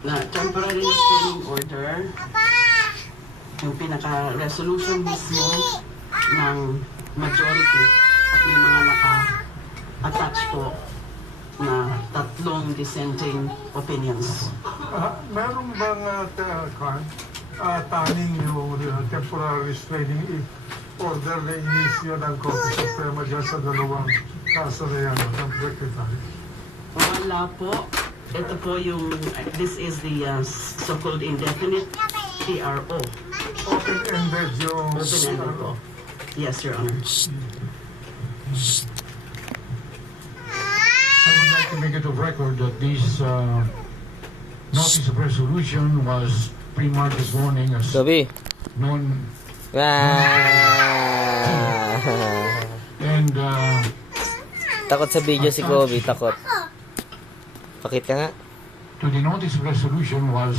na temporary restraining order, yung pinaka-resolution mismo ng majority at may mga naka-attach po na tatlong dissenting opinions. Meron bang taning yung temporary restraining order na inisyo ng Korte Suprema dyan sa dalawang kaso na yan, ng Secretary? Wala po. Ito po yung, this is the so-called indefinite TRO. Open-ended yung... Open-ended po. Yes, Your Honor. I would like to make it a record that this notice of resolution was pre-marked this morning as Gabi. known and Takot sa video si Kobe, takot. Pakit ka nga. to the notice of resolution was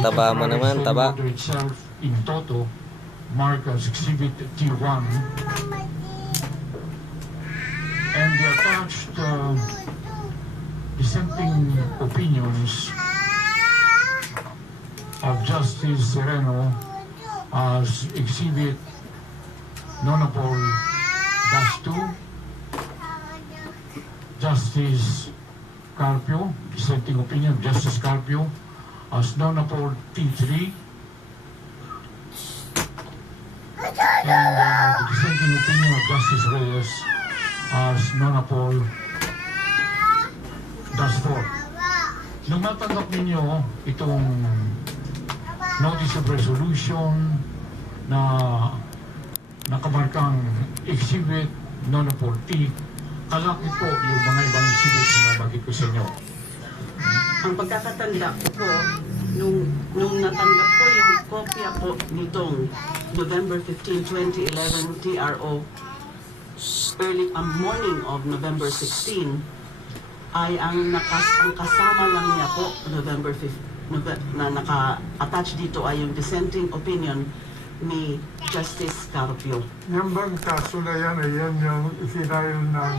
the Taba mo naman, temporary taba. order itself in toto marked as Exhibit T1 and the attached dissenting opinions of Justice Sereno as Exhibit Nonapol -2, Justice Carpio, dissenting opinion of Justice Carpio as Nonapol T3, and the dissenting opinion of Justice Reyes as Nonapol -4. Nung matanggap ninyo itong notice of resolution na nakamarkang exhibit Nonapol T, kalakit po yung mga ibang exhibit na nabagit ko sa inyo. Ang pagkakatanda ko po, nung natanggap ko yung kopya po nitong November 15, 2011 TRO, early morning of November 16, ay ang kasama lang niya po November 5 na naka-attach dito ay yung dissenting opinion ni Justice Carpio. Yung bang kaso na yan, ay yan yung ifinail ng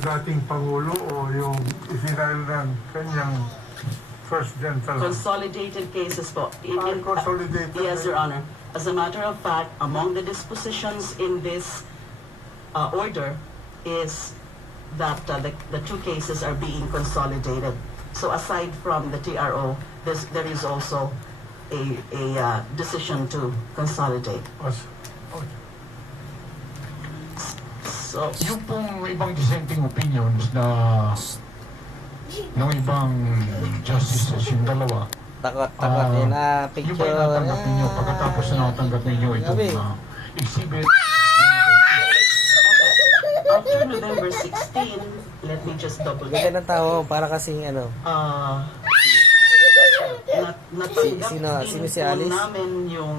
dating Pangulo o yung ifinail ng kanyang first dental? Consolidated cases po. Consolidated. Yes, Your Honor. As a matter of fact, among the dispositions in this order is that the two cases are being consolidated. So aside from the TRO, there is also a decision to consolidate. So, Yung pong ibang dissenting opinions na ng ibang justices, yung dalawa, Takot yung yun. ba Picture. yung natanggap ninyo pagkatapos na natanggap ninyo itong Gabi. exhibit? after November 16, let me just double check. Ganda ng tao, para kasing ano. Natanggap Sino si din po Alice? namin yung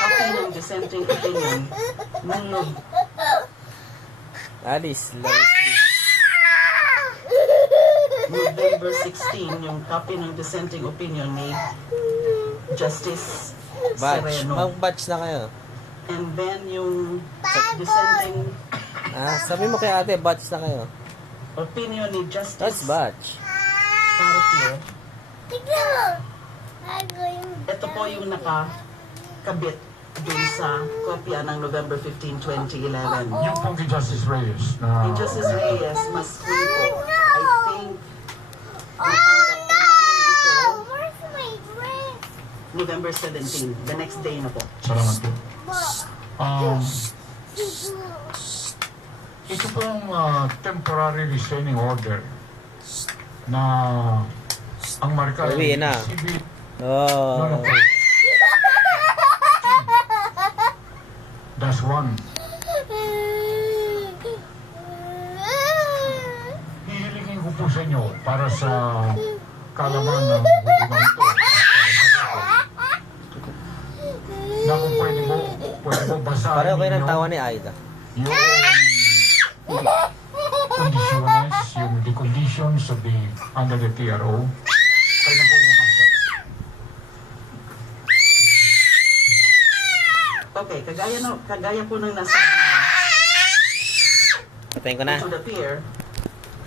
copy ng dissenting opinion nung Alice. November 16, yung copy ng dissenting opinion ni Justice Batch. Sereno. Mag-batch na kayo. And then yung dissenting Sabi mo kay ate, batch na kayo. opinion ni That's Justice batch. Carpio. Ito po yung nakakabit dun sa kopya ng November 15, 2011. Yung pong kay Justice Reyes na Ni Justice Reyes, mas free po. I think natanggap po namin ito November 17, the next day na po. salamat po. Ito pong temporary restraining order na ang marka Uwi na. exhibit Oh. Nonapol -1. Hihilingin ko po sa inyo para sa kalaman ng hubungan ito. Na kung pwede mo basahin Pareho kayo ng ninyo tawa ni Aida. yung conditions, yung the conditions of the under the TRO. Kayo na po bumasa. Okay, kagaya po ng nasabi niya, Patayin ko na. to the pier,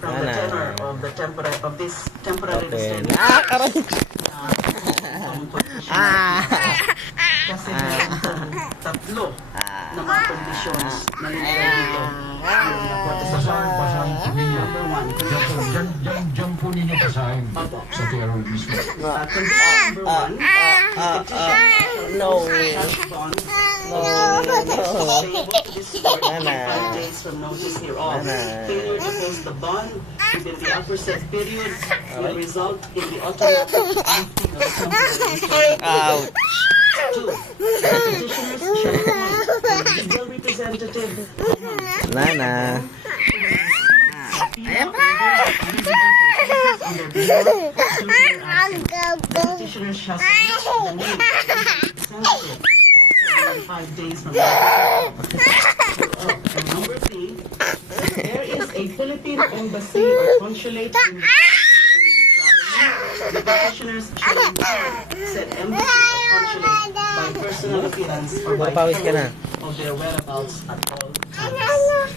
from the tenor of the temporary Okay. restraining Aray! kasi meron pong tatlo na mga conditions na nilagay dito. Yung nakwate sa Basahin po ninyo. number one. Diyan po ninyo basahin sa TRO mismo. Number one, No. trust bond payable to this court in 5 days from notice hereof. Failure to post the bond within the aforesaid period will result in the automatic lifting of the temporary restraining order. Ouch! 2. Petitioners shall appoint a legal representative Nana. Petitioners shall submit the name of the representative also within 5 days from now. And number 3, there is a Philippine embassy or consulate in the the petitioners shall inform said embassy or consulate by personal appearance or by Pawis ka na. phone of their whereabouts at all times.